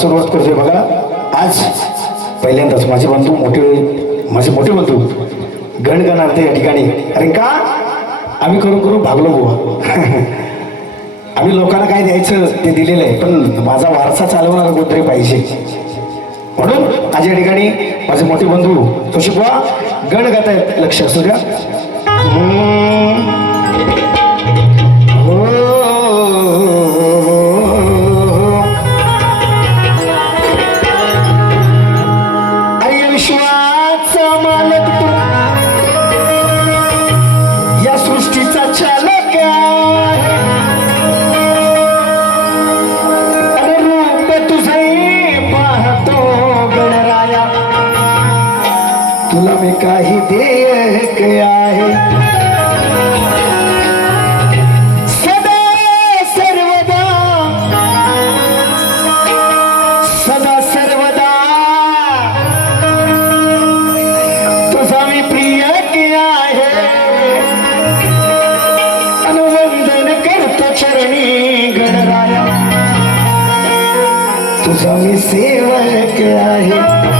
सुरुवात करतोय बघा. आज पहिल्यांदाच माझे बंधू मोठे माझे मोठे बंधू गण ते या ठिकाणी. अरे का? आम्ही करू करू भागलो बुवा. आम्ही लोकांना काय द्यायचं ते दिलेलं आहे पण माझा वारसा चालवणारा कोणतरी पाहिजे. म्हणून आज या ठिकाणी माझे मोठे बंधू तो बुवा गण गात आहेत लक्ष असू द्या. तुला मी काही देयक आहे? सदा सर्वदा सदा सर्वदा. तुझा मी प्रिय के आहे. अनुवंदन करतो चरणी गणराया. तुझा मी सेवक आहे.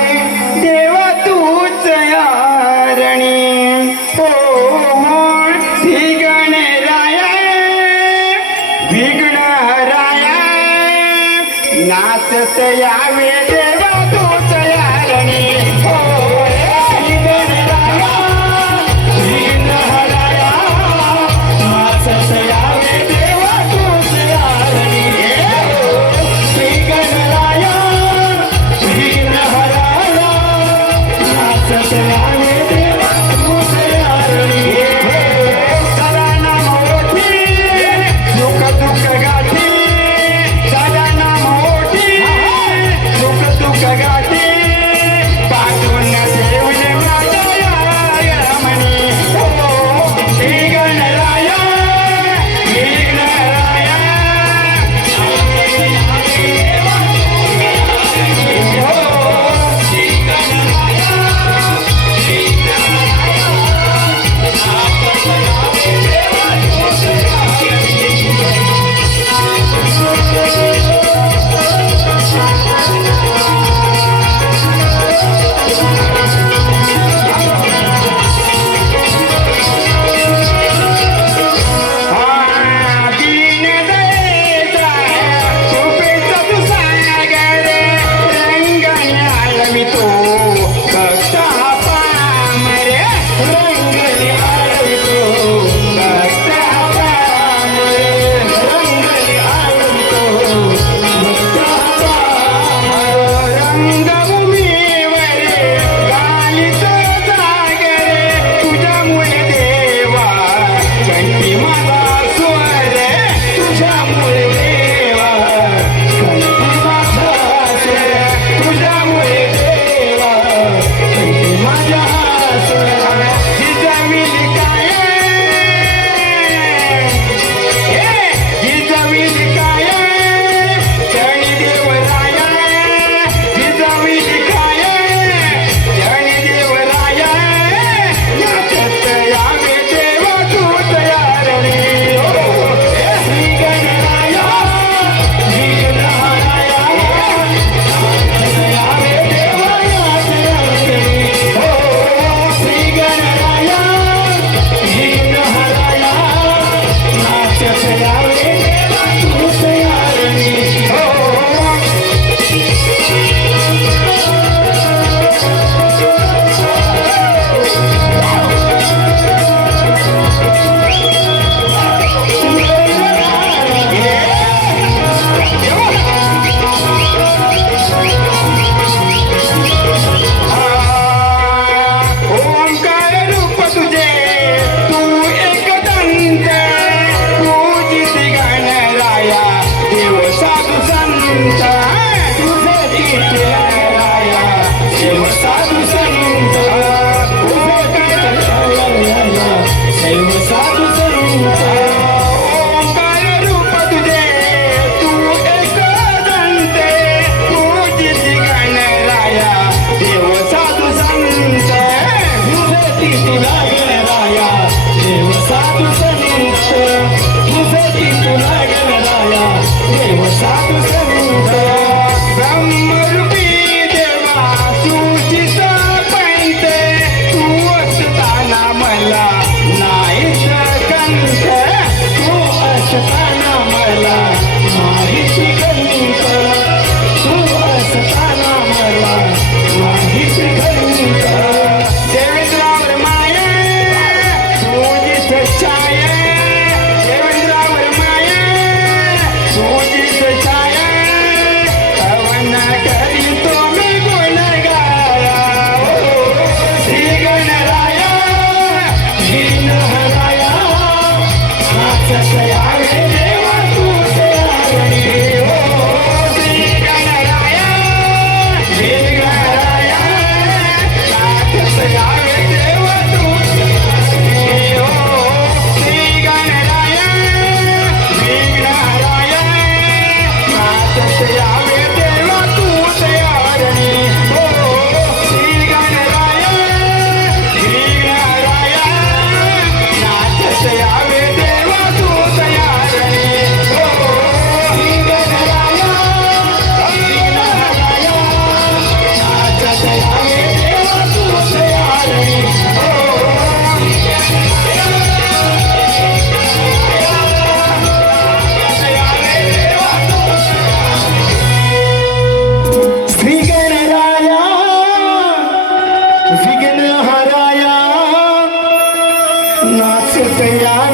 Yeah, I mean. tired. विघ्न हराया नाचत यावे